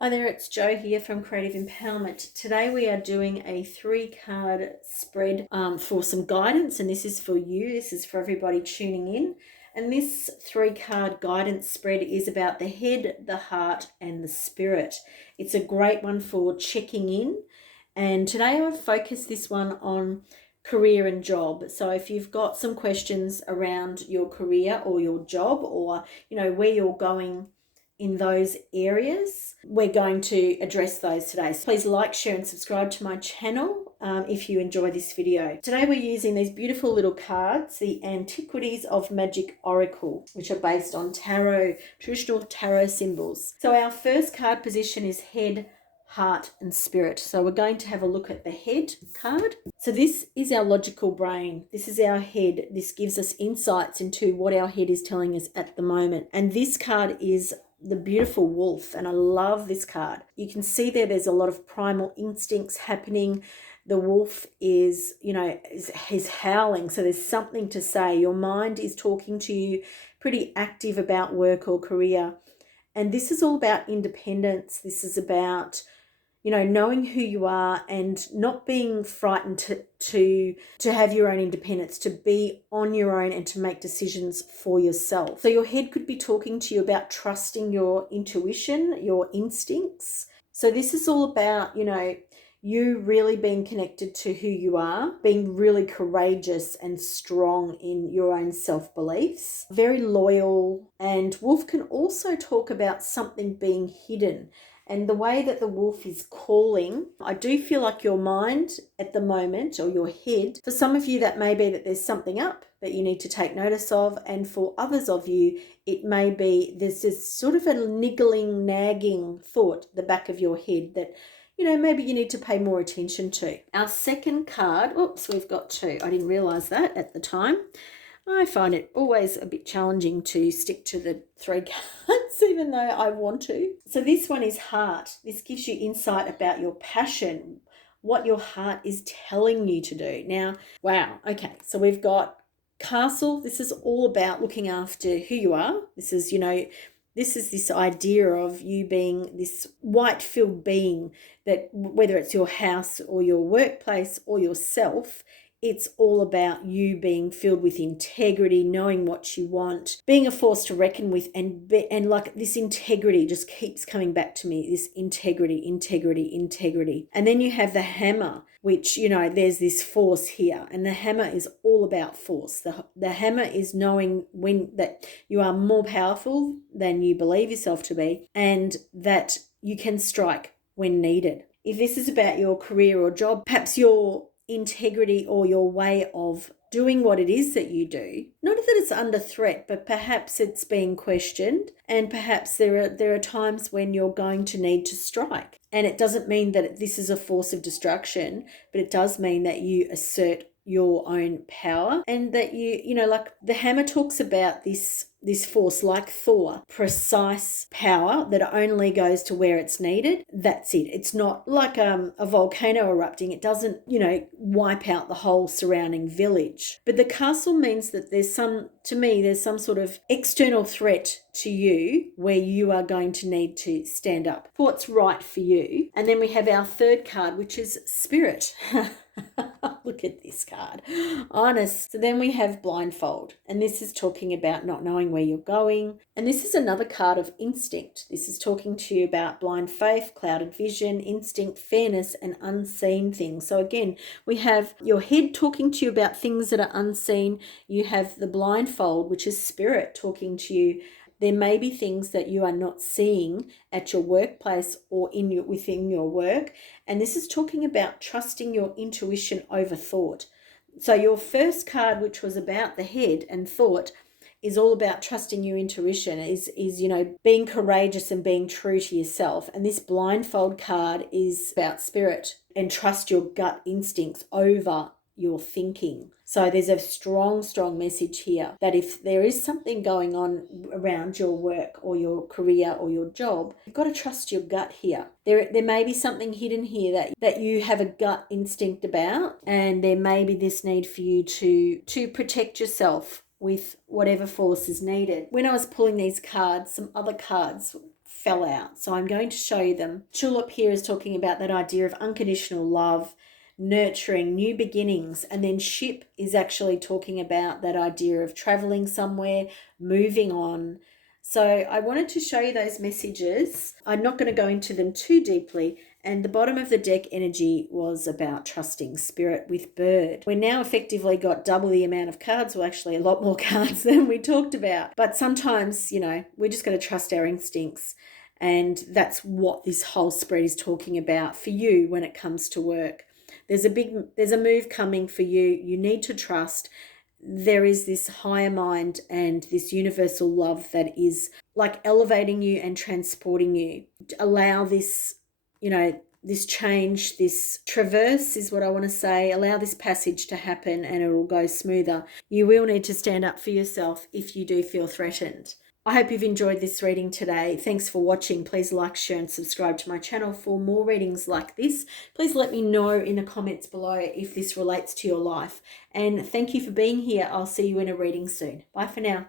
Hi there, it's Jo here from Creative Empowerment. Today we are doing a 3-card spread for some guidance, and this is for you. This is for everybody tuning in. And this 3-card guidance spread is about the head, the heart, and the spirit. It's a great one for checking in. And today I've focused this one on career and job. So if you've got some questions around your career or your job, or where you're going in those areas, we're going to address those today. So please like, share and subscribe to my channel if you enjoy this video. Today we're using these beautiful little cards, the Antiquities of Magic Oracle, which are based on tarot, traditional tarot symbols. So our first card position is head, heart and spirit. So we're going to have a look at the head card. So this is our logical brain. This is our head. This gives us insights into what our head is telling us at the moment. And this card is the beautiful wolf, and I love this card. You can see there's a lot of primal instincts happening. The wolf is howling, so there's something to say. Your mind is talking to you, pretty active about work or career. And this is all about independence. This is about knowing who you are and not being frightened to have your own independence, to be on your own and to make decisions for yourself. So your head could be talking to you about trusting your intuition, your instincts. So this is all about, you really being connected to who you are, being really courageous and strong in your own self-beliefs, very loyal. And wolf can also talk about something being hidden. And the way that the wolf is calling, I do feel like your mind at the moment, or your head, for some of you that may be that there's something up that you need to take notice of. And for others of you, it may be there's this sort of a niggling, nagging thought at the back of your head that, maybe you need to pay more attention to. Our second card, we've got two. I didn't realize that at the time. I find it always a bit challenging to stick to the 3 cards, even though I want to. So this one is heart. This gives you insight about your passion, what your heart is telling you to do. Now, wow, okay, so we've got castle. This is all about looking after who you are. This is, this idea of you being this white-filled being that, whether it's your house or your workplace or yourself, it's all about you being filled with integrity, knowing what you want, being a force to reckon with, and like this integrity just keeps coming back to me, this integrity. And then you have the hammer, which, there's this force here, and the hammer is all about force. The hammer is knowing when that you are more powerful than you believe yourself to be, and that you can strike when needed. If this is about your career or job, perhaps your integrity or your way of doing what it is that you do, not that it's under threat, but perhaps it's being questioned, and perhaps there are times when you're going to need to strike. And it doesn't mean that this is a force of destruction, but it does mean that you assert your own power, and that like the hammer talks about this force, like Thor, precise power that only goes to where it's needed. That's it. It's not like a volcano erupting. It doesn't, wipe out the whole surrounding village. But the castle means that there's some sort of external threat to you where you are going to need to stand up for what's right for you. And then we have our third card, which is spirit. Look at this card. Honest. So then we have blindfold, and this is talking about not knowing where you're going. And this is another card of instinct. This is talking to you about blind faith, clouded vision, instinct, fairness, and unseen things. So again, we have your head talking to you about things that are unseen. You have the blindfold, which is spirit, talking to you. There may be things that you are not seeing at your workplace or within your work. And this is talking about trusting your intuition over thought. So your first card, which was about the head and thought, is all about trusting your intuition, is being courageous and being true to yourself. And this blindfold card is about spirit and trust your gut instincts over your thinking. So there's a strong message here that if there is something going on around your work or your career or your job, you've got to trust your gut here. There may be something hidden here that you have a gut instinct about, and there may be this need for you to protect yourself with whatever force is needed. When I was pulling these cards, some other cards fell out. So I'm going to show you them. Tulip here is talking about that idea of unconditional love, nurturing, new beginnings. And then ship is actually talking about that idea of traveling somewhere, moving on. So I wanted to show you those messages. I'm not going to go into them too deeply. And the bottom of the deck energy was about trusting spirit with bird. We're now effectively got double the amount of cards, well, actually a lot more cards than we talked about. But sometimes, you know, we're just going to trust our instincts. And that's what this whole spread is talking about for you when it comes to work. There's a move coming for you. You need to trust. There is this higher mind and this universal love that is like elevating you and transporting you. Allow this, you know, this change, this traverse is what I want to say. Allow this passage to happen and it will go smoother. You will need to stand up for yourself if you do feel threatened. I hope you've enjoyed this reading today. Thanks for watching. Please like, share and subscribe to my channel for more readings like this. Please let me know in the comments below if this relates to your life. And thank you for being here. I'll see you in a reading soon. Bye for now.